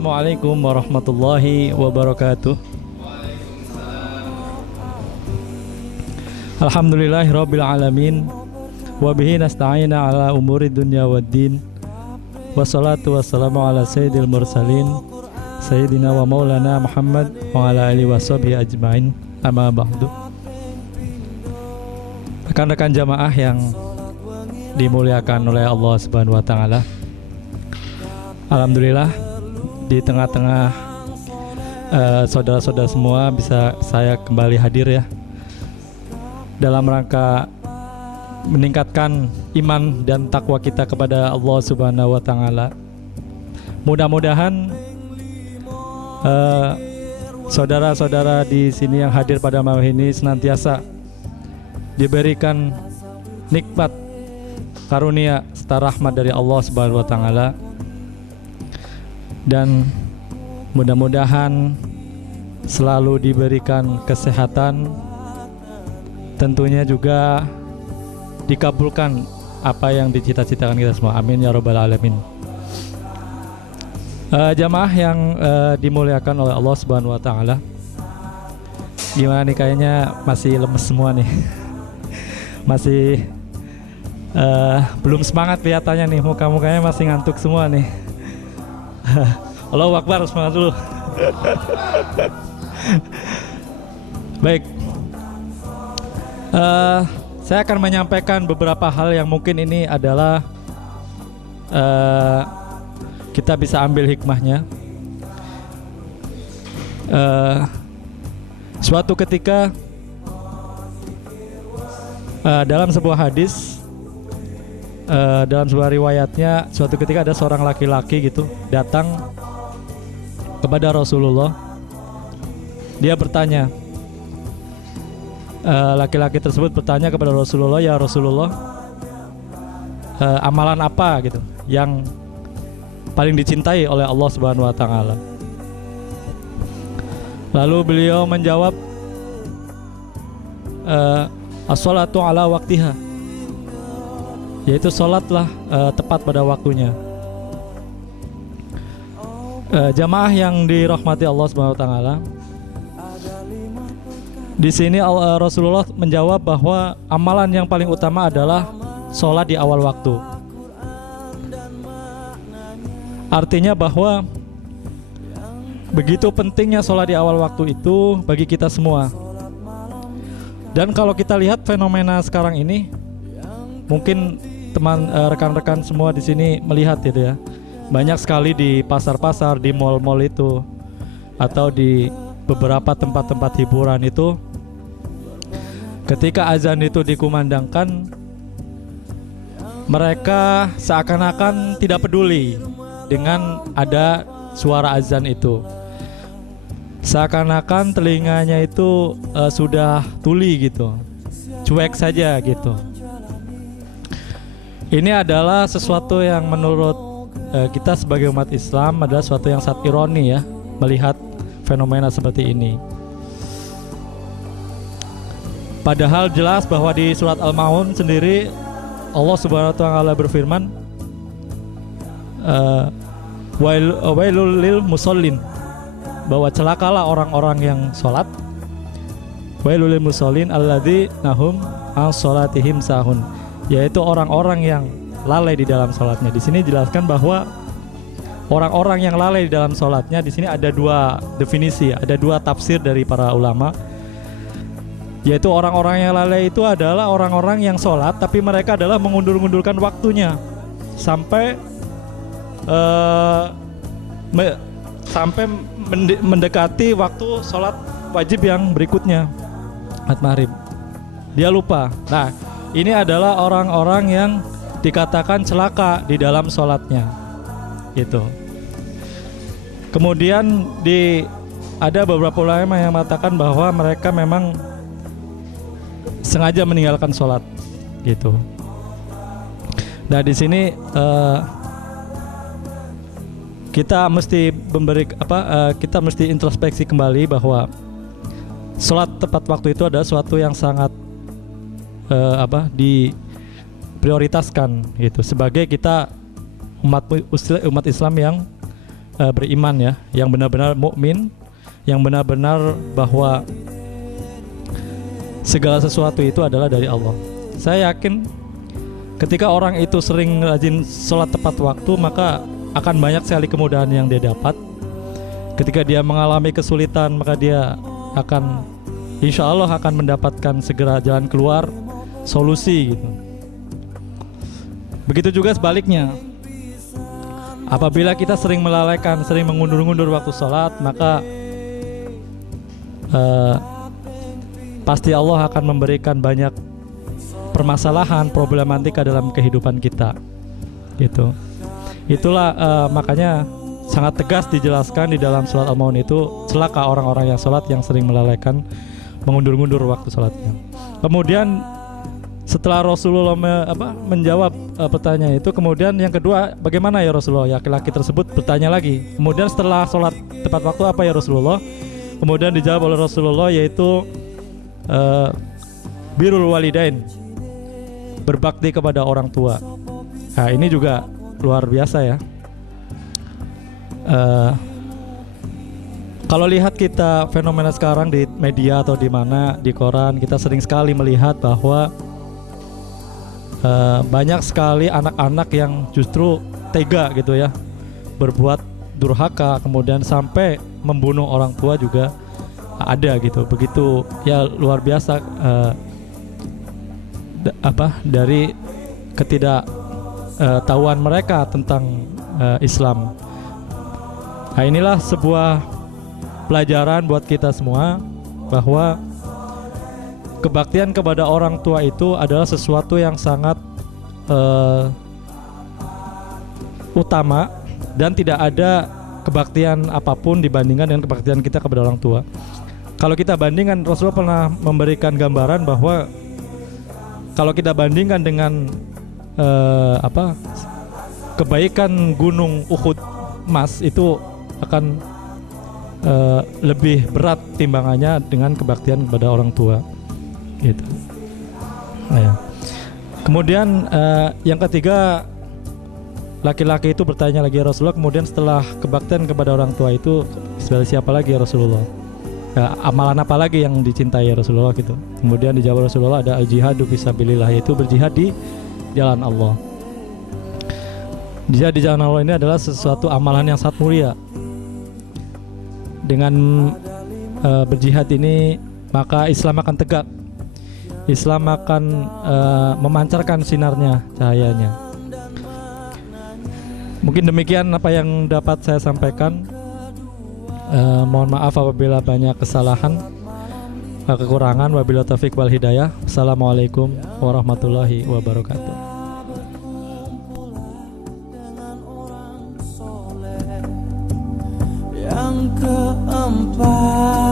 Assalamualaikum warahmatullahi wabarakatuh. Alhamdulillahirabbil alamin. Wa bihi nasta'inu ala umuri dunya waddin. Wassalatu wassalamu ala sayyidil mursalin Sayyidina wa maulana Muhammad wa ala alihi washabihi ajmain. Amma ba'du. Rekan-rekan jamaah yang dimuliakan oleh Allah Subhanahu wa taala. Alhamdulillah di tengah-tengah saudara-saudara semua bisa saya kembali hadir ya, dalam rangka meningkatkan iman dan takwa kita kepada Allah Subhanahu wa taala. Mudah-mudahan saudara-saudara di sini yang hadir pada malam ini senantiasa diberikan nikmat karunia serta rahmat dari Allah Subhanahu wa taala, dan mudah-mudahan selalu diberikan kesehatan, tentunya juga dikabulkan apa yang dicita-citakan kita semua. Amin ya rabbal alamin. Jamaah yang dimuliakan oleh Allah Subhanahu wa taala, gimana nih, kayaknya masih lemes semua nih. Masih belum semangat kelihatannya nih, muka-mukanya masih ngantuk semua nih. Allahu Akbar, semangat dulu. Baik, saya akan menyampaikan beberapa hal yang mungkin ini adalah kita bisa ambil hikmahnya. Suatu ketika dalam sebuah hadis, dalam sebuah riwayatnya, suatu ketika ada seorang laki-laki gitu datang kepada Rasulullah. Dia bertanya, laki-laki tersebut bertanya kepada Rasulullah, ya Rasulullah, amalan apa gitu yang paling dicintai oleh Allah Subhanahu wa taala? Lalu beliau menjawab, as-sholatu ala waktiha, yaitu sholatlah tepat pada waktunya. Jamaah yang dirahmati Allah Subhanahu wa taala, di sini Rasulullah menjawab bahwa amalan yang paling utama adalah sholat di awal waktu. Artinya bahwa begitu pentingnya sholat di awal waktu itu bagi kita semua. Dan kalau kita lihat fenomena sekarang ini, mungkin rekan-rekan semua di sini melihat gitu ya, banyak sekali di pasar-pasar, di mal-mal itu, atau di beberapa tempat-tempat hiburan itu, ketika azan itu dikumandangkan, mereka seakan-akan tidak peduli dengan ada suara azan itu. Seakan-akan telinganya itu sudah tuli gitu, cuek saja gitu. Ini adalah sesuatu yang menurut kita sebagai umat Islam adalah sesuatu yang sangat ironi ya, melihat fenomena seperti ini. Padahal jelas bahwa di surat Al-Maun sendiri Allah Subhanahu wa taala berfirman, wailul lil musallin, bahwa celakalah orang-orang yang sholat, wailul lil musallin alladzi nahum an sholatihim sahun, yaitu orang-orang yang lalai di dalam sholatnya. Di sini dijelaskan bahwa orang-orang yang lalai di dalam sholatnya, di sini ada dua definisi, ada dua tafsir dari para ulama, yaitu orang-orang yang lalai itu adalah orang-orang yang sholat tapi mereka adalah mengundur-undurkan waktunya sampai mendekati waktu sholat wajib yang berikutnya, maghrib, dia lupa. Nah, ini adalah orang-orang yang dikatakan celaka di dalam sholatnya gitu. Kemudian ada beberapa ulama yang mengatakan bahwa mereka memang sengaja meninggalkan sholat gitu. Nah, di sini kita mesti kita mesti introspeksi kembali bahwa sholat tepat waktu itu adalah suatu yang sangat diprioritaskan gitu, sebagai kita umat Islam yang beriman ya, yang benar-benar mukmin, yang benar-benar bahwa segala sesuatu itu adalah dari Allah. Saya yakin ketika orang itu sering rajin sholat tepat waktu, maka akan banyak sekali kemudahan yang dia dapat. Ketika dia mengalami kesulitan, maka dia akan, insya Allah akan mendapatkan segera jalan keluar, solusi gitu. Begitu juga sebaliknya, apabila kita sering melalaikan, sering mengundur-undur waktu sholat, maka pasti Allah akan memberikan banyak permasalahan, problematika dalam kehidupan kita gitu. Itulah makanya sangat tegas dijelaskan di dalam surat Al-Maun itu, celaka orang-orang yang sholat yang sering melalaikan, mengundur-undur waktu sholatnya. Kemudian setelah Rasulullah menjawab pertanyaan itu, kemudian yang kedua, bagaimana ya Rasulullah? Laki-laki tersebut bertanya lagi. Kemudian setelah sholat tepat waktu apa ya Rasulullah? Kemudian dijawab oleh Rasulullah, yaitu birrul walidain, berbakti kepada orang tua. Nah ini juga luar biasa ya. Kalau lihat kita fenomena sekarang di media atau di mana, di koran, kita sering sekali melihat bahwa banyak sekali anak-anak yang justru tega gitu ya, berbuat durhaka, kemudian sampai membunuh orang tua juga ada gitu. Begitu ya, luar biasa dari ketidaktahuan mereka tentang Islam. Nah inilah sebuah pelajaran buat kita semua bahwa kebaktian kepada orang tua itu adalah sesuatu yang sangat utama, dan tidak ada kebaktian apapun dibandingkan dengan kebaktian kita kepada orang tua. Kalau kita bandingkan, Rasulullah pernah memberikan gambaran bahwa kalau kita bandingkan dengan kebaikan gunung Uhud emas, itu akan lebih berat timbangannya dengan kebaktian kepada orang tua gitu. Nah, ya. Kemudian yang ketiga, laki-laki itu bertanya lagi ya Rasulullah, kemudian setelah kebaktian kepada orang tua itu siapa lagi ya Rasulullah? Amalan apa lagi yang dicintai ya Rasulullah gitu. Kemudian dijawab Rasulullah, ada al-jihadu fisabilillah, yaitu berjihad di jalan Allah. Jihad di jalan Allah ini adalah sesuatu amalan yang sangat mulia. Dengan berjihad ini, maka Islam akan tegak. Islam akan memancarkan sinarnya, cahayanya. Mungkin demikian apa yang dapat saya sampaikan. Mohon maaf apabila banyak kesalahan, kekurangan. Wabillahi taufiq wal hidayah. Assalamualaikum warahmatullahi wabarakatuh. Yang keempat,